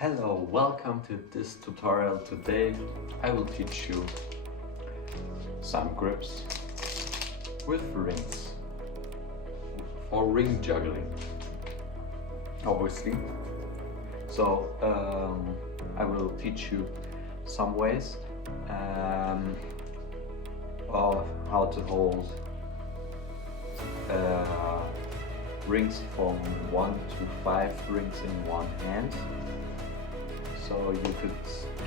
Hello, welcome to this tutorial. Today I will teach you some grips with rings or ring juggling, obviously. So I will teach you some ways of how to hold rings from 1 to 5 rings in one hand. So you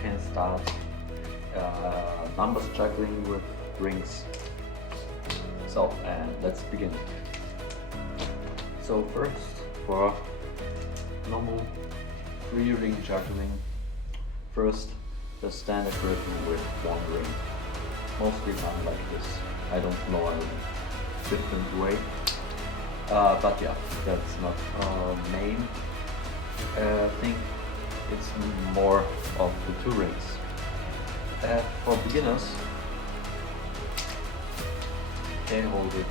can start numbers juggling with rings. So let's begin. So first, for normal 3-ring juggling, first the standard grip with 1 ring. Mostly done like this. I don't know a different way, but yeah, that's not our main thing. It's more of the 2 rings. For beginners, they hold it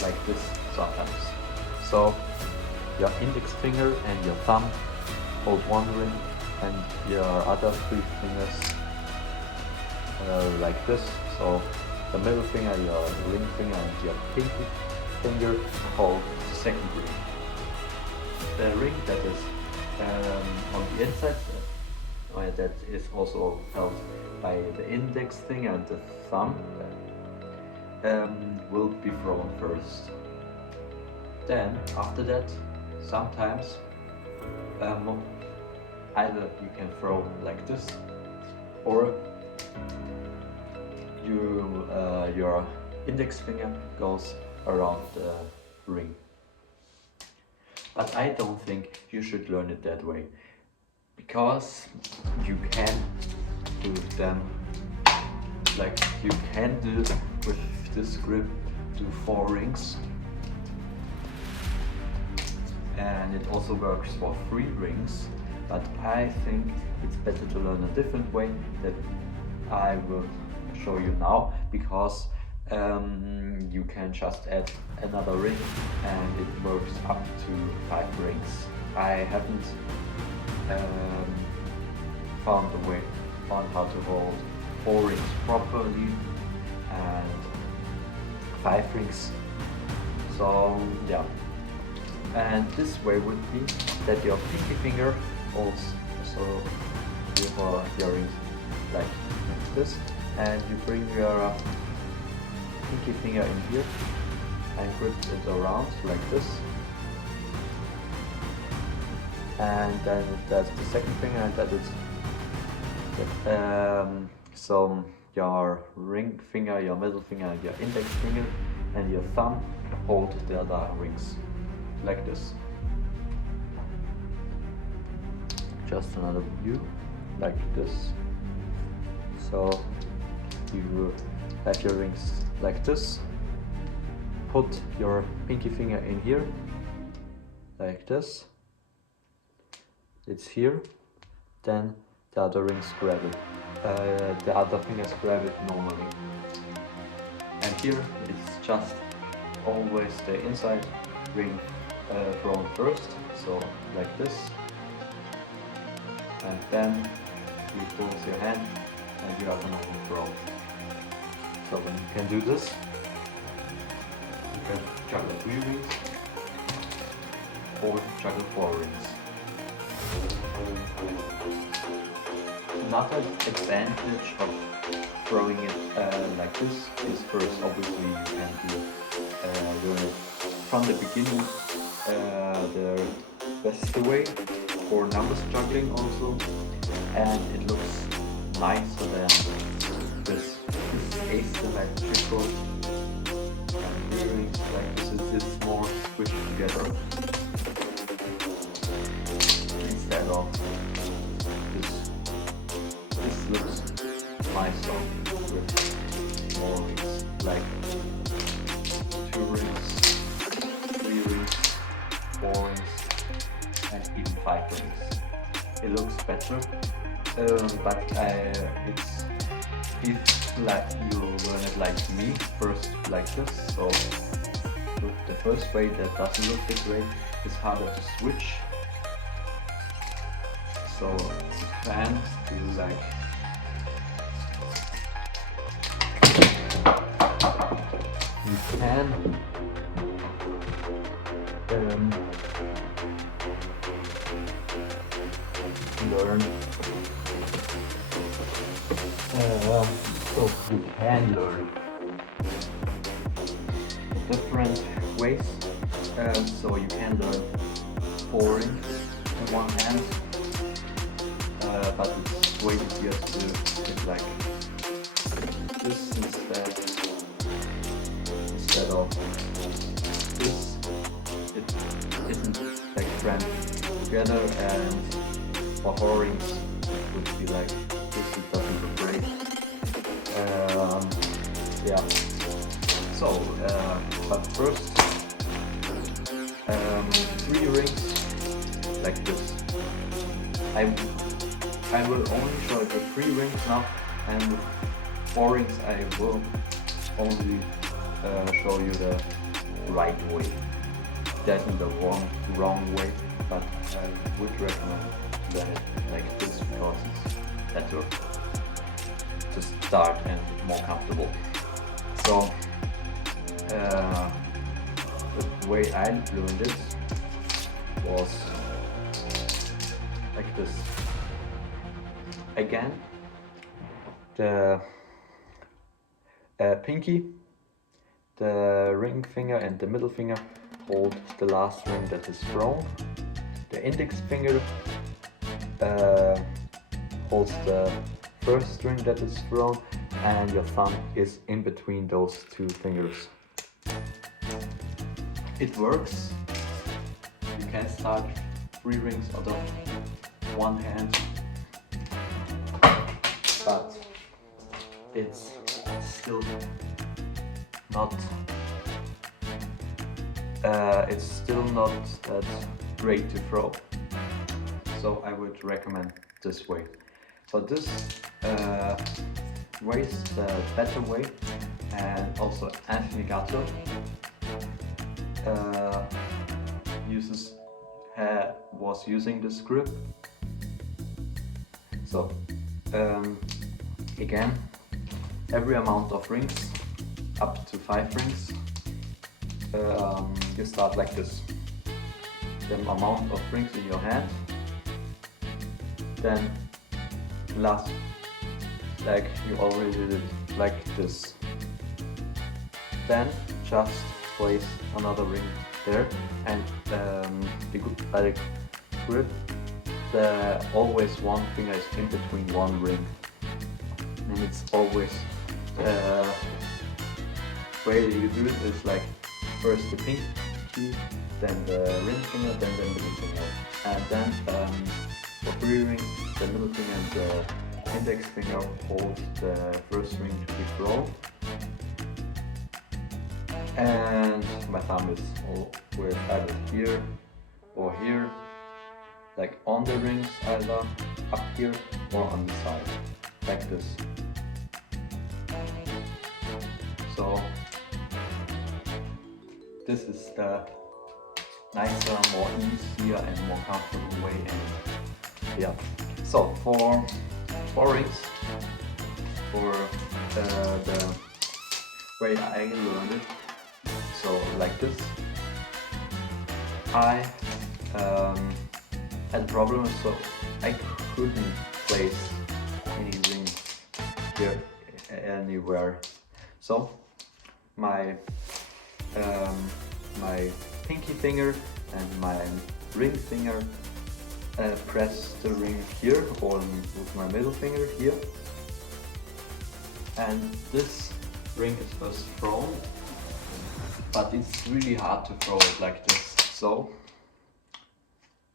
like this sometimes. So your index finger and your thumb hold 1 ring, and your other 3 fingers like this. So the middle finger, your ring finger, and your pinky finger hold the 2nd ring. The ring that is on the inside, that is also held by the index finger and the thumb, will be thrown first. Then after that, sometimes either you can throw like this, or your index finger goes around the ring. But I don't think you should learn it that way, because you can do them like you can do with this grip do 4 rings, and it also works for 3 rings. But I think it's better to learn a different way that I will show you now, because you can just add another ring and it works up to 5 rings. I haven't found a way on how to hold 4 rings properly and 5 rings. So yeah, and this way would be that your pinky finger holds your rings like this, and you bring your pinky finger in here and grip it around like this, and then that's the 2nd finger, and that is so your ring finger, your middle finger, and your index finger and your thumb hold the other rings like this. Just another view like this. So you have your rings like this, put your pinky finger in here like this, it's here, then the other rings grab it, the other fingers grab it normally, and here it's just always the inside ring thrown first, so like this, and then you close your hand and you have a normal throw. So when you can do this, you can juggle 3 rings or juggle 4 rings. Another advantage of throwing it like this is, first, obviously you can learn it from the beginning the best way for numbers juggling also, and it looks nicer than this asymmetrical rings like this. It's more squished together instead of this. This looks nicer with more rings, like 2 rings, 3 rings, 4 rings, and even 5 rings. It looks better, but it's, if like you learn it like me, first like this, so the first way that doesn't look this way is harder to switch So then you like you can learn so you can learn different ways. So you can learn 4 rings in one hand, but it's way easier to do like this instead of this. It isn't like cramped together, and for 4 rings it would be like this. It doesn't break. Yeah. So, but first, 3 rings like this. I will only show you the 3 rings now, and with 4 rings I will only show you the right way. There isn't the wrong way, but I would recommend learn it like this because it's better to start and more comfortable. So the way I learned it was like this. Again, the pinky, the ring finger and the middle finger hold the last ring that is thrown. The index finger holds the first ring that is thrown, and your thumb is in between those 2 fingers. It works. You can start 3 rings out of one hand, but it's still not that great to throw. So I would recommend this way. So this way is the better way, and also Anthony Gatto was using this grip. So again, every amount of rings, up to 5 rings, you start like this. The amount of rings in your hand, then last, like you already did, like this. Then just place another ring there, and by the grip, always one finger is in between one ring, and it's always way you do it is like first the pinky, then the ring finger, then the middle finger, and then for 3 rings, the middle finger and the index finger hold the first ring to be thrown, and my thumb is always either here or here, like on the rings, either up here or on the side, like this. So this is the nicer, more easier and more comfortable way, and yeah. So for 4 rings, for the way I learned it, so like this, I had a problem, so I couldn't place any rings here anywhere. So my pinky finger and my ring finger press the ring here, or with my middle finger here, and this ring is first thrown, but it's really hard to throw it like this. So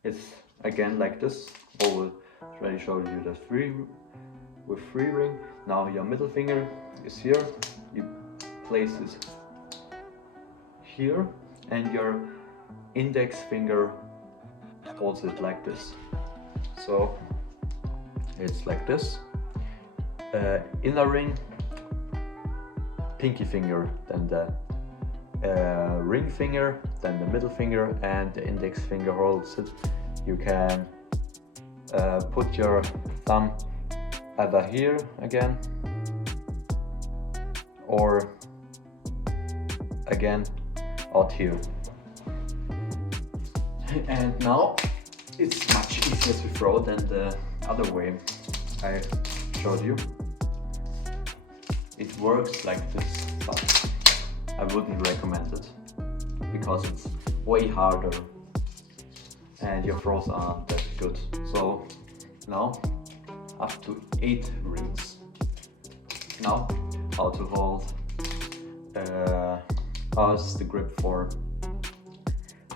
it's again like this. I will try to show you the 3 ring. Now your middle finger is here, you place it here, and your index finger holds it like this. So it's like this. Inner ring, pinky finger, then the ring finger, then the middle finger, and the index finger holds it. You can put your thumb either here again or again out here. And now it's much easier to throw than the other way I showed you. It works like this, but I wouldn't recommend it because it's way harder and your throws aren't that good. So now up to 8 rings. Now how to hold as the grip for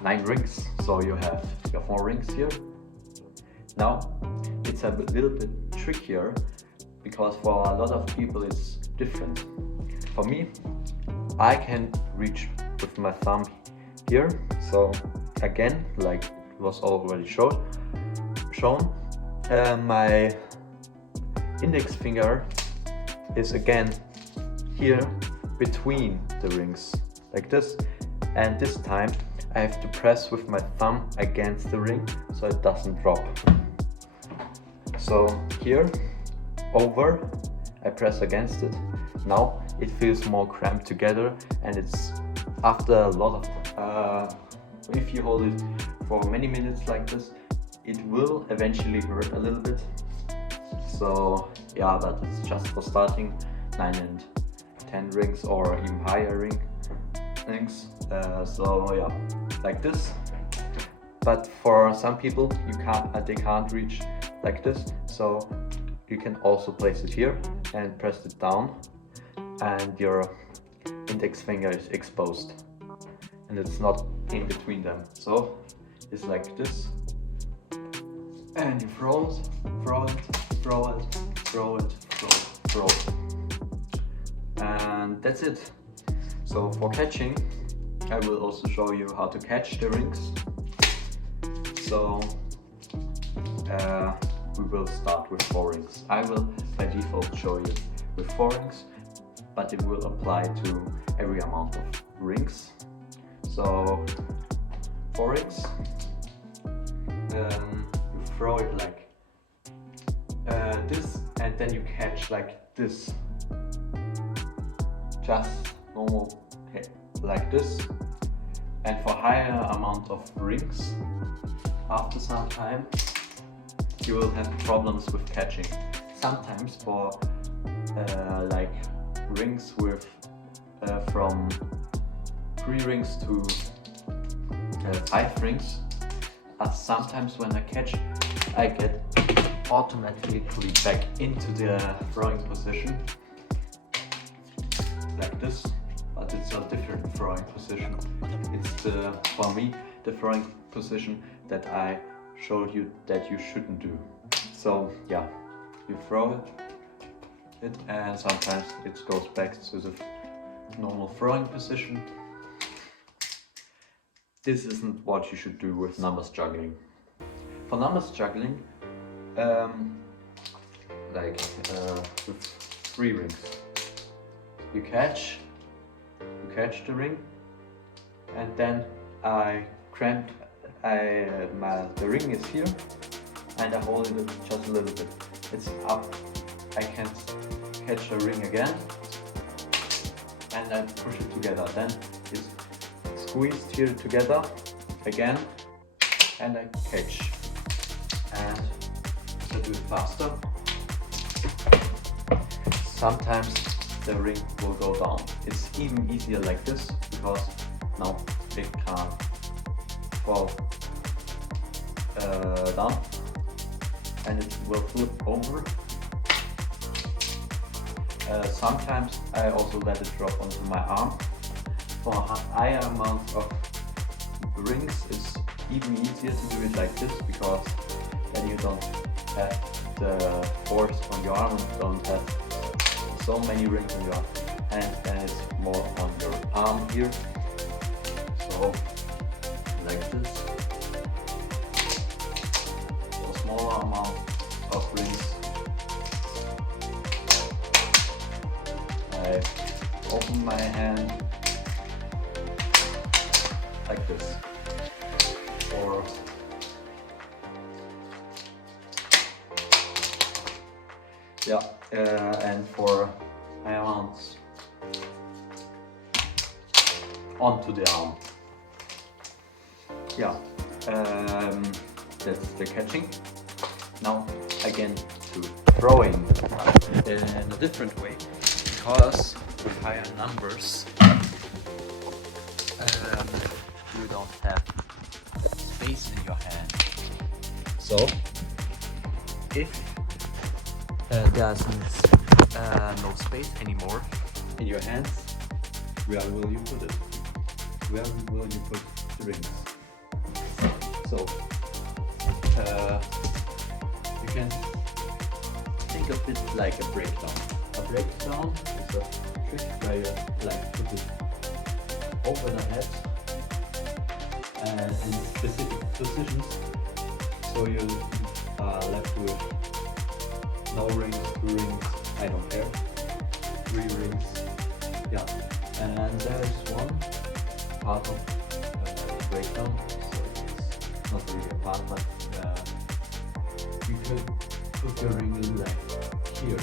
9 rings. So you have your 4 rings here. Now it's a little bit trickier because for a lot of people it's different. For me, I can reach with my thumb here. So again, like it was already shown, my index finger is again here between the rings, like this, and this time I have to press with my thumb against the ring so it doesn't drop. So here, over, I press against it. Now it feels more cramped together, and it's after a lot of, if you hold it for many minutes like this, it will eventually hurt a little bit. So yeah, but it's just for starting 9 and 10 rings or even higher rings. So yeah, like this. But for some people they can't reach like this, so you can also place it here and press it down, and your index finger is exposed and it's not in between them. So it's like this, and you throw it, and that's it. So for catching, I will also show you how to catch the rings. So we will start with 4 rings. I will by default show you with 4 rings, but it will apply to every amount of rings. So 4 rings, you throw it like this, and then you catch like this, just normal, okay, like this. And for higher amount of rings, after some time you will have problems with catching. Sometimes for like rings with from 3 rings to 5 rings, sometimes when I catch, I get automatically back into the throwing position like this, but it's a different throwing position. It's for me the throwing position that I showed you that you shouldn't do. So yeah, you throw it and sometimes it goes back to the normal throwing position. This isn't what you should do with numbers juggling. For numbers juggling, with 3 rings, you catch the ring, and then the ring is here, and I hold it just a little bit. It's up. I can catch the ring again, and I push it together. Then it's squeezed here together again, and I catch. And to do it faster, sometimes the ring will go down. It's even easier like this because now it can't fall down, and it will flip over. Sometimes I also let it drop onto my arm. For a higher amount of rings, it's even easier to do it like this because then you don't have the force on your arm and don't have so many rings on your hand, and it's more on your arm here. So like this. So a smaller amount of rings. I open my hand like this, or Yeah, and for high amounts onto the arm. Yeah, that's the catching. Now again to throwing in a different way, because with higher numbers you don't have space in your hand. So if there's no space anymore in your hands, where will you put it? Where will you put the rings? So you can think of it like a breakdown. A breakdown is a trick where you like put it over the head in specific positions, so you are left with no rings, 2 rings, I don't care, 3 rings, yeah. And there's one part of breakdown, so it's not really a part, but you could put your ring like here,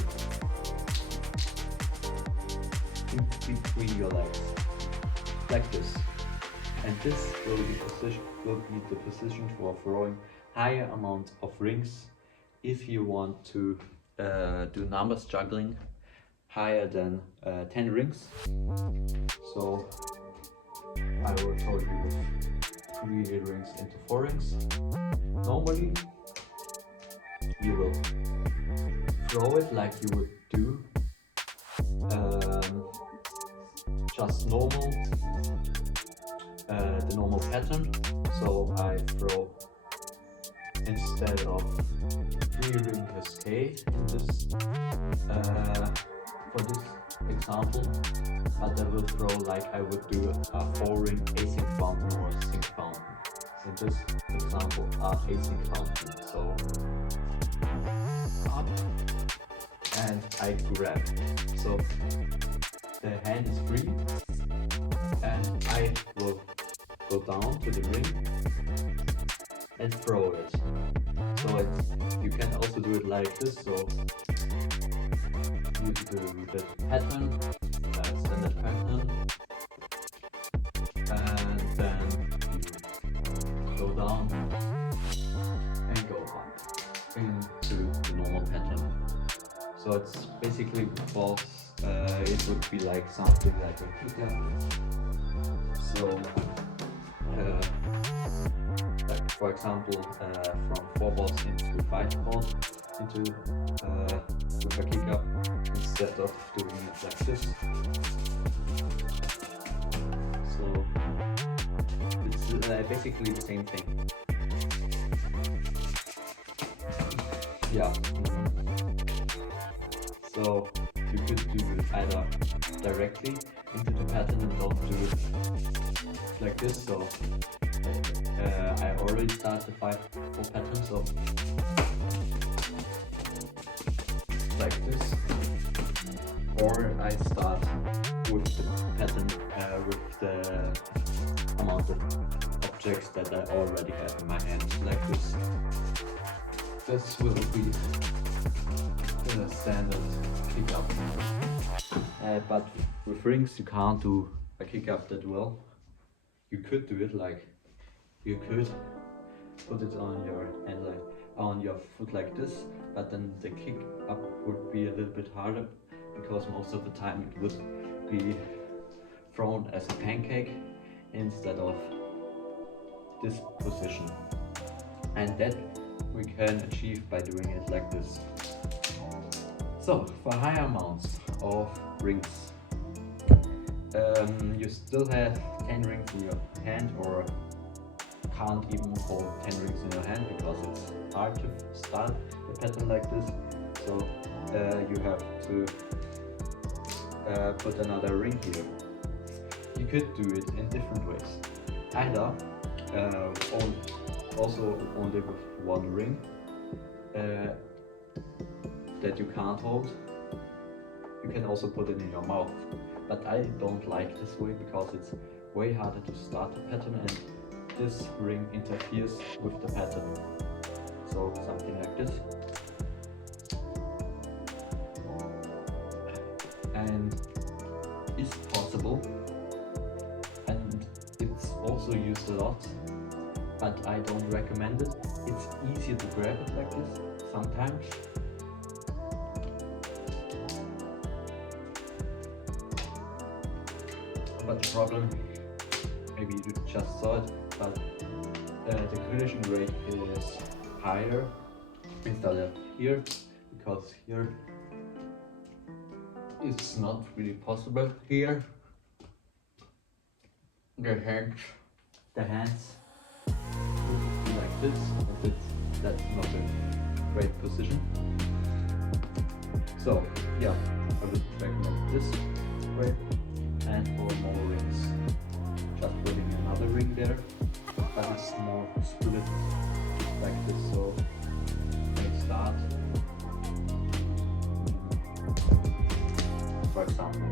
in between your legs, like this. And this will be the position for throwing higher amount of rings if you want to do numbers juggling higher than 10 rings. So I will throw you 3 rings into 4 rings. Normally you will throw it like you would do just normal, the normal pattern. So I throw, instead of 3 ring cascade in this, for this example, but I will throw like I would do a 4 ring async fountain or a sync fountain. In this example, async fountain. So up and I grab. So the hand is free and I will go down to the ring and throw it. So you can also do it like this. So you do the pattern, standard pattern, and then you go down and go up into the normal pattern. So it's basically false. It would be like something like a kicker. So like for example, from 4 balls into 5 balls into with a kick up, instead of doing it like this. So it's basically the same thing. Yeah. So you could do it either directly into the pattern and don't do it like this. So I already started the 5 ball pattern, so like this, or I start with the pattern with the amount of objects that I already have in my hand, like this. This will be the standard kick up. But with rings you can't do a kick up that well. You could do it like, you could put it on your hand, like on your foot like this, but then the kick up would be a little bit harder, because most of the time it would be thrown as a pancake instead of this position. And that we can achieve by doing it like this. So for higher amounts of rings, you still have 10 rings in your hand, or can't even hold 10 rings in your hand because it's hard to start the pattern like this. So you have to put another ring here. You could do it in different ways. Either also only with 1 ring that you can't hold. You can also put it in your mouth, but I don't like this way because it's way harder to start the pattern and this ring interferes with the pattern. So something like this. a lot, but I don't recommend it. It's easier to grab it like this sometimes. But the problem, maybe you just saw it, but the collision rate is higher instead of here, because here it's not really possible. Here the hands would be like this, but that's not a great position. So yeah, I would recommend this way. And for more rings, just putting another ring there, but it's more split like this. So I start, for example,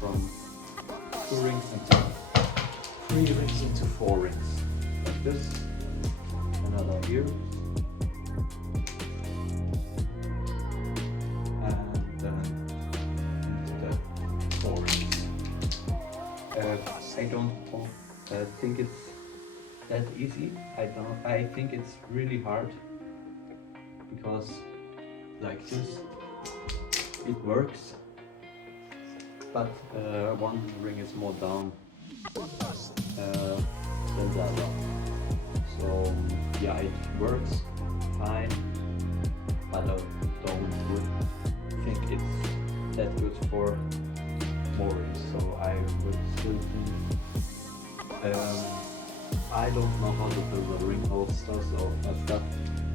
from 2 rings into 3 rings into 4 rings, like this. Another here. I don't think it's that easy. I think it's really hard, because like this it works, but one ring is more down than the other. So yeah, it works fine, but I don't think it's that good for more rings. So I would still think I don't know how to build a ring holster, so stuff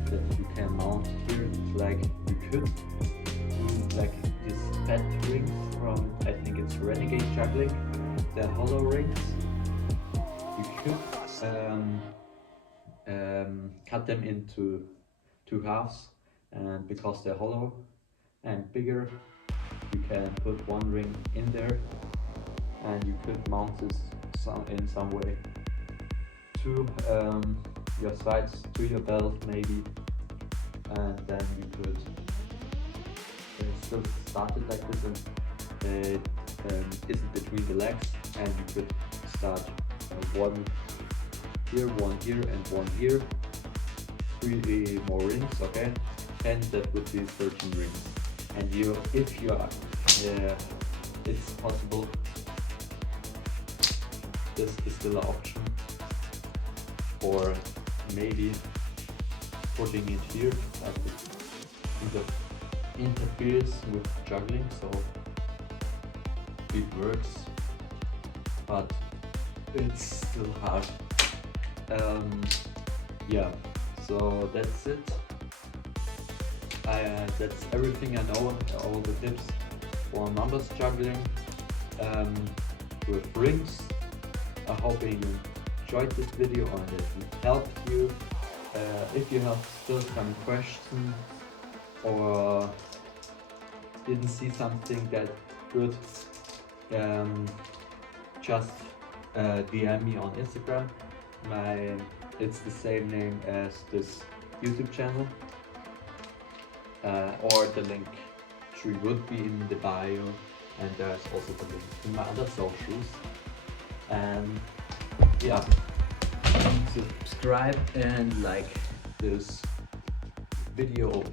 that you can mount here. It's like you could do like these pet rings from, I think it's Renegade Juggling, the hollow rings. You could cut them into 2 halves, and because they're hollow and bigger, you can put 1 ring in there, and you could mount this in some way to your sides, to your belt maybe, and then you could still start it like this, and it's between the legs, and you could start 1 here, 1 here, and 1 here, 3 more rings, okay, and that would be 13 rings. And if you are, it's possible, this is still an option, or maybe putting it here, like it interferes with juggling, so it works, but it's still hard. Yeah, so that's it. That's everything I know, all the tips for numbers juggling with rings. I hope you enjoyed this video and it helped you. If you have still some questions or didn't see something that good, just DM me on Instagram. It's the same name as this YouTube channel. Or the Linktree would be in the bio, and there's also the link to my other socials. And yeah, subscribe and like this video.